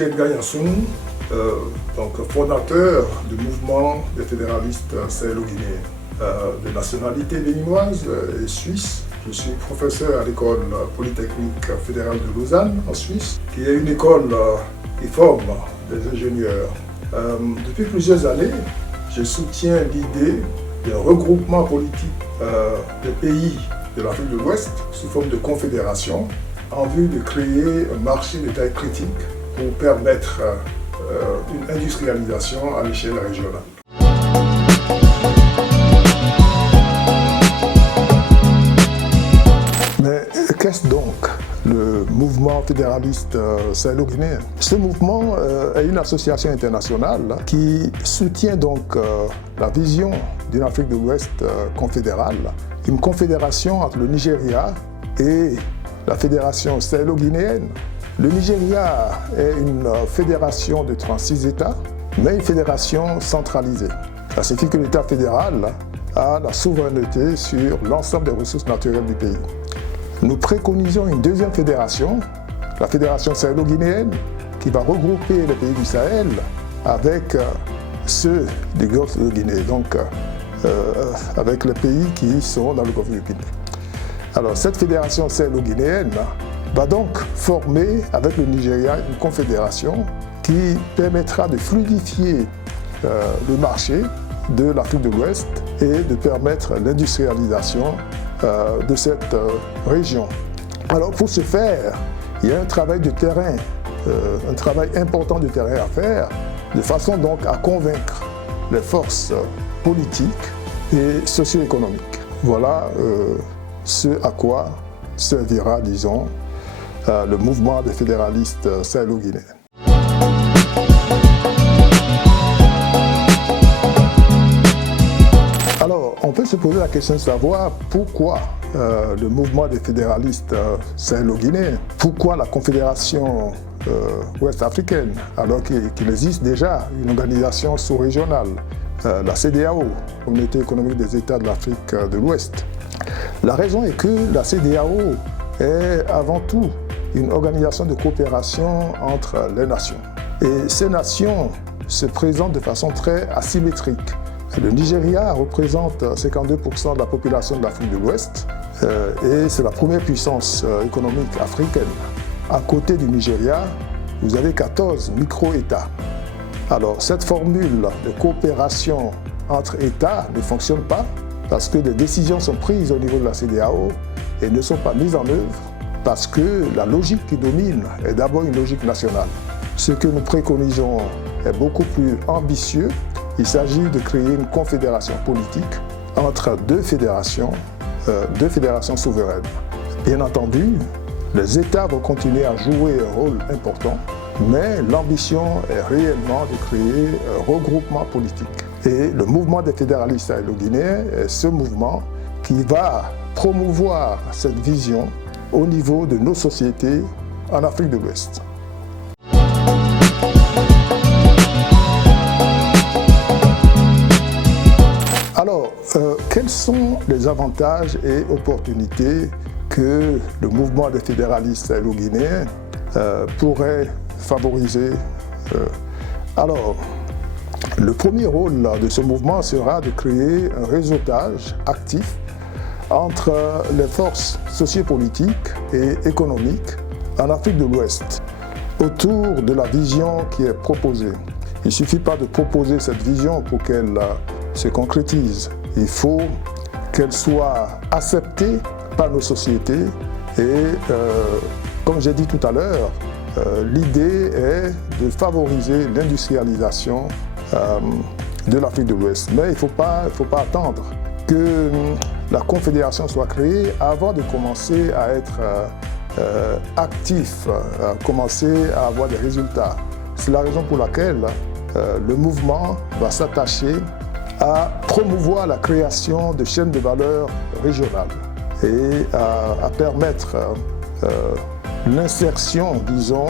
suis Edgar Yanssoun, fondateur du mouvement des fédéralistes sahélo-guinéens, de nationalité béninoise et suisse. Je suis professeur à l'école polytechnique fédérale de Lausanne en Suisse, qui est une école qui forme des ingénieurs. Depuis plusieurs années, je soutiens l'idée d'un regroupement politique des pays de l'Afrique de l'Ouest sous forme de confédération en vue de créer un marché de taille critique pour permettre une industrialisation à l'échelle régionale. Mais qu'est-ce donc le mouvement fédéraliste sahélo-guinéen? Ce mouvement est une association internationale qui soutient donc la vision d'une Afrique de l'Ouest confédérale, une confédération entre le Nigeria et la fédération sahélo-guinéenne. Le Nigeria est une fédération de 36 États, mais une fédération centralisée. Ça signifie que l'État fédéral a la souveraineté sur l'ensemble des ressources naturelles du pays. Nous préconisons une deuxième fédération, la fédération sahélo-guinéenne, qui va regrouper les pays du Sahel avec ceux du Golfe de Guinée, donc avec les pays qui sont dans le Golfe de Guinée. Alors cette fédération sahélo-guinéenne va donc former avec le Nigeria une confédération qui permettra de fluidifier le marché de l'Afrique de l'Ouest et de permettre l'industrialisation de cette région. Alors pour ce faire, il y a un travail de terrain, un travail important de terrain à faire, de façon donc à convaincre les forces politiques et socio-économiques. Voilà ce à quoi servira, disons, le mouvement des fédéralistes sahélo-guinéens. Alors, on peut se poser la question de savoir pourquoi le mouvement des fédéralistes sahélo-guinéens, pourquoi la Confédération ouest-africaine, alors qu'il existe déjà une organisation sous-régionale, la CEDEAO, Communauté économique des États de l'Afrique de l'Ouest. La raison est que la CEDEAO est avant tout une organisation de coopération entre les nations. Et ces nations se présentent de façon très asymétrique. Le Nigeria représente 52% de la population de l'Afrique de l'Ouest et c'est la première puissance économique africaine. À côté du Nigeria, vous avez 14 micro-États. Alors cette formule de coopération entre États ne fonctionne pas parce que des décisions sont prises au niveau de la CEDEAO et ne sont pas mises en œuvre parce que la logique qui domine est d'abord une logique nationale. Ce que nous préconisons est beaucoup plus ambitieux. Il s'agit de créer une confédération politique entre deux fédérations souveraines. Bien entendu, les États vont continuer à jouer un rôle important, mais l'ambition est réellement de créer un regroupement politique. Et le mouvement des fédéralistes sahélo-guinéens est ce mouvement qui va promouvoir cette vision au niveau de nos sociétés en Afrique de l'Ouest. Alors, quels sont les avantages et opportunités que le mouvement des fédéralistes sahélo-guinéens pourrait favoriser? Alors, le premier rôle de ce mouvement sera de créer un réseautage actif entre les forces sociopolitiques et économiques en Afrique de l'Ouest autour de la vision qui est proposée. Il ne suffit pas de proposer cette vision pour qu'elle se concrétise. Il faut qu'elle soit acceptée par nos sociétés et, comme j'ai dit tout à l'heure, l'idée est de favoriser l'industrialisation de l'Afrique de l'Ouest. Mais il ne faut pas attendre que la Confédération soit créée avant de commencer à être actif, commencer à avoir des résultats. C'est la raison pour laquelle le mouvement va s'attacher à promouvoir la création de chaînes de valeur régionales et à permettre l'insertion, disons,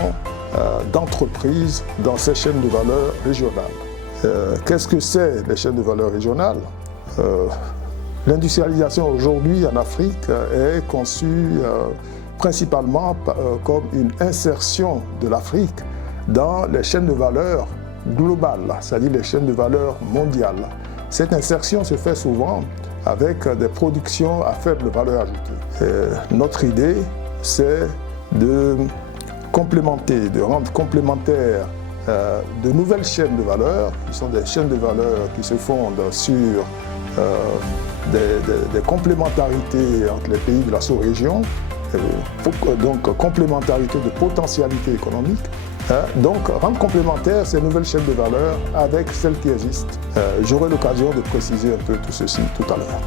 d'entreprises dans ces chaînes de valeur régionales. Qu'est-ce que c'est les chaînes de valeur régionales? L'industrialisation aujourd'hui en Afrique est conçue principalement comme une insertion de l'Afrique dans les chaînes de valeur globales, c'est-à-dire les chaînes de valeur mondiales. Cette insertion se fait souvent avec des productions à faible valeur ajoutée. Notre idée, c'est de complémenter, de rendre complémentaires de nouvelles chaînes de valeur, qui sont des chaînes de valeur qui se fondent sur des complémentarités entre les pays de la sous-région, donc complémentarité de potentialité économique. Donc rendre complémentaires ces nouvelles chaînes de valeur avec celles qui existent. J'aurai l'occasion de préciser un peu tout ceci tout à l'heure.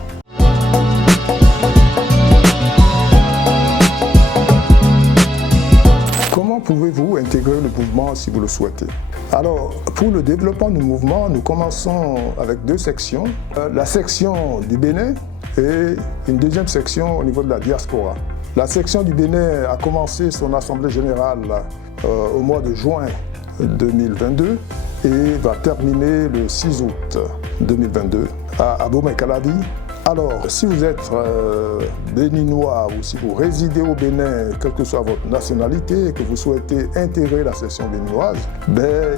Comment pouvez-vous intégrer le mouvement si vous le souhaitez? Alors, pour le développement du mouvement, nous commençons avec deux sections. La section du Bénin et une deuxième section au niveau de la diaspora. La section du Bénin a commencé son assemblée générale au mois de juin 2022 et va terminer le 6 août 2022 à Abomey-Calavi. Alors, si vous êtes béninois ou si vous résidez au Bénin, quelle que soit votre nationalité, et que vous souhaitez intégrer la section béninoise,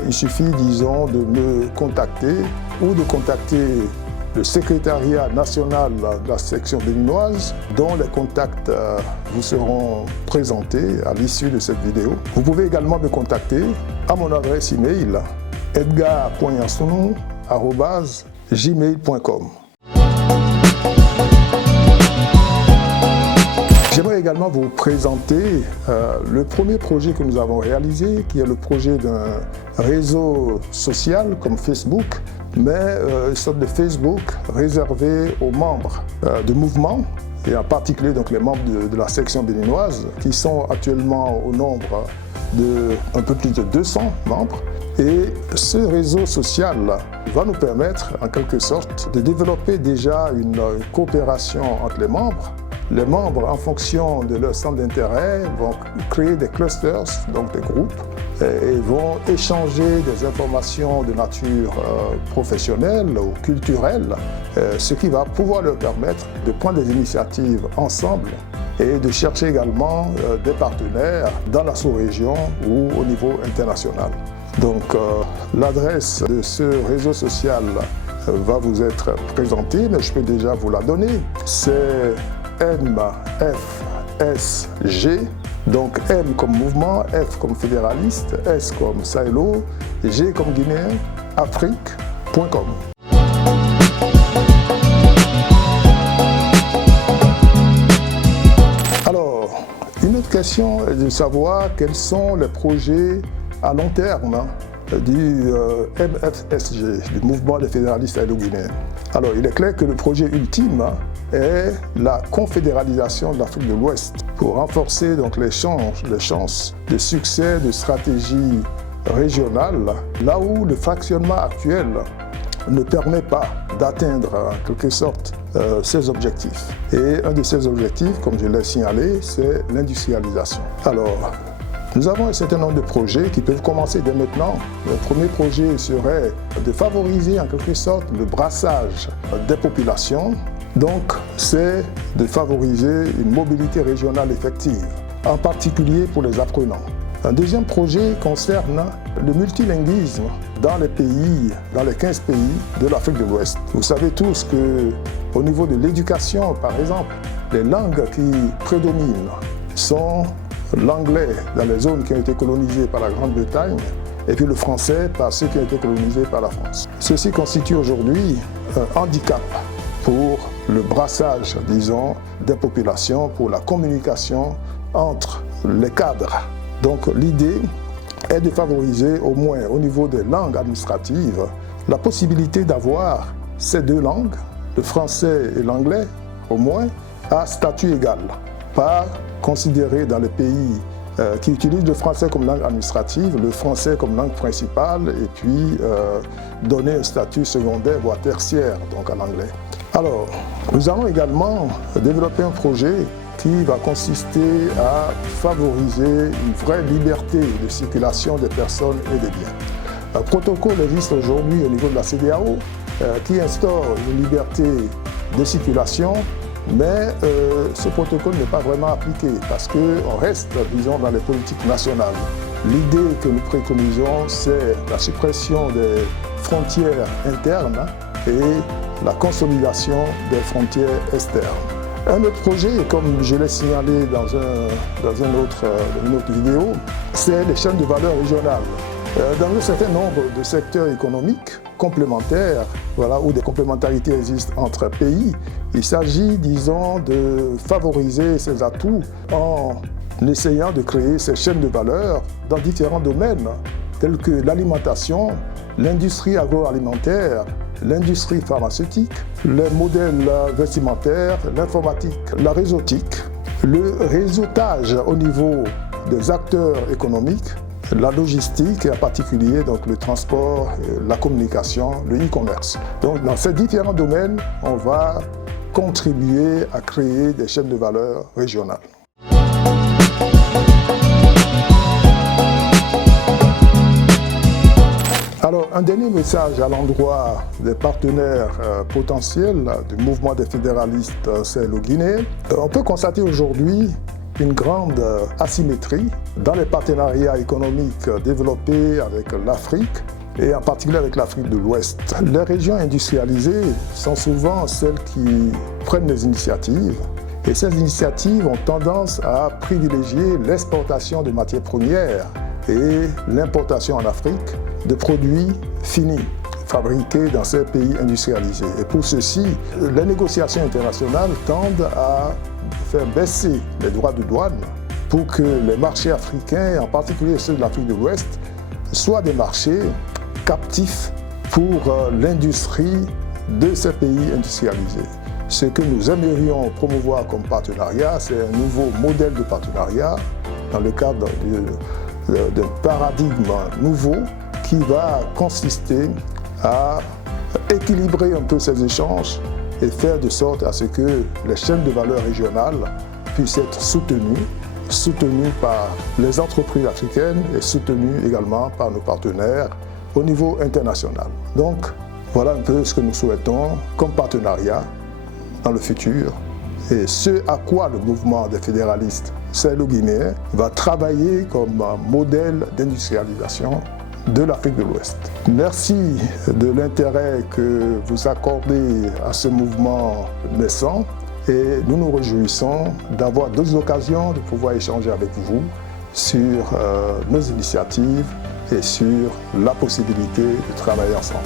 il suffit, disons, de me contacter ou de contacter le secrétariat national de la section béninoise, dont les contacts vous seront présentés à l'issue de cette vidéo. Vous pouvez également me contacter à mon adresse email edgar.yansonou@gmail.com. J'aimerais également vous présenter le premier projet que nous avons réalisé, qui est le projet d'un réseau social comme Facebook, mais une sorte de Facebook réservé aux membres du mouvement, et en particulier donc les membres de la section béninoise, qui sont actuellement au nombre de un peu plus de 200 membres. Et ce réseau social va nous permettre, en quelque sorte, de développer déjà une coopération entre les membres. Les membres, en fonction de leur centre d'intérêt, vont créer des clusters, donc des groupes, et vont échanger des informations de nature professionnelle ou culturelle, ce qui va pouvoir leur permettre de prendre des initiatives ensemble et de chercher également des partenaires dans la sous-région ou au niveau international. Donc l'adresse de ce réseau social va vous être présentée, mais je peux déjà vous la donner. C'est MFSG, donc M comme mouvement, F comme fédéraliste, S comme Sahello, G comme Guinéen, Afrique.com. Alors, une autre question est de savoir quels sont les projets à long terme du MFSG, du mouvement des fédéralistes sahélo-guinéens. Alors, il est clair que le projet ultime est la confédéralisation de l'Afrique de l'Ouest pour renforcer donc les chances de succès de stratégies régionales, là où le fractionnement actuel ne permet pas d'atteindre en quelque sorte ces objectifs. Et un de ces objectifs, comme je l'ai signalé, c'est l'industrialisation. Alors, nous avons un certain nombre de projets qui peuvent commencer dès maintenant. Le premier projet serait de favoriser en quelque sorte le brassage des populations. Donc, c'est de favoriser une mobilité régionale effective, en particulier pour les apprenants. Un deuxième projet concerne le multilinguisme dans les 15 pays de l'Afrique de l'Ouest. Vous savez tous qu'au niveau de l'éducation, par exemple, les langues qui prédominent sont l'anglais dans les zones qui ont été colonisées par la Grande-Bretagne et puis le français par ceux qui ont été colonisés par la France. Ceci constitue aujourd'hui un handicap pour le brassage, disons, des populations, pour la communication entre les cadres. Donc l'idée est de favoriser, au moins au niveau des langues administratives, la possibilité d'avoir ces deux langues, le français et l'anglais, au moins, à statut égal, pas considérer dans les pays qui utilisent le français comme langue administrative, le français comme langue principale, et puis donner un statut secondaire voire tertiaire donc à l'anglais. Alors, nous allons également développer un projet qui va consister à favoriser une vraie liberté de circulation des personnes et des biens. Un protocole existe aujourd'hui au niveau de la CEDEAO qui instaure une liberté de circulation Mais ce protocole n'est pas vraiment appliqué parce qu'on reste, disons, dans les politiques nationales. L'idée que nous préconisons, c'est la suppression des frontières internes et la consolidation des frontières externes. Un autre projet, comme je l'ai signalé dans une autre vidéo, c'est les chaînes de valeur régionales. Dans un certain nombre de secteurs économiques complémentaires, voilà, où des complémentarités existent entre pays, il s'agit, disons, de favoriser ces atouts en essayant de créer ces chaînes de valeur dans différents domaines, tels que l'alimentation, l'industrie agroalimentaire, l'industrie pharmaceutique, les modèles vestimentaires, l'informatique, la réseautique, le réseautage au niveau des acteurs économiques, la logistique et en particulier donc, le transport, la communication, le e-commerce. Donc dans ces différents domaines, on va contribuer à créer des chaînes de valeur régionales. Alors, un dernier message à l'endroit des partenaires potentiels du mouvement des fédéralistes sahélo-guinéens. On peut constater aujourd'hui une grande asymétrie dans les partenariats économiques développés avec l'Afrique et en particulier avec l'Afrique de l'Ouest. Les régions industrialisées sont souvent celles qui prennent les initiatives et ces initiatives ont tendance à privilégier l'exportation de matières premières et l'importation en Afrique de produits finis, fabriqués dans ces pays industrialisés. Et pour ceci, les négociations internationales tendent à faire baisser les droits de douane pour que les marchés africains, en particulier ceux de l'Afrique de l'Ouest, soient des marchés captifs pour l'industrie de ces pays industrialisés. Ce que nous aimerions promouvoir comme partenariat, c'est un nouveau modèle de partenariat dans le cadre d'un paradigme nouveau qui va consister à équilibrer un peu ces échanges et faire de sorte à ce que les chaînes de valeur régionales puissent être soutenues par les entreprises africaines et soutenues également par nos partenaires au niveau international. Donc, voilà un peu ce que nous souhaitons comme partenariat dans le futur et ce à quoi le mouvement des fédéralistes sahélo-guinéens va travailler comme modèle d'industrialisation de l'Afrique de l'Ouest. Merci de l'intérêt que vous accordez à ce mouvement naissant et nous nous réjouissons d'avoir d'autres occasions de pouvoir échanger avec vous sur nos initiatives et sur la possibilité de travailler ensemble.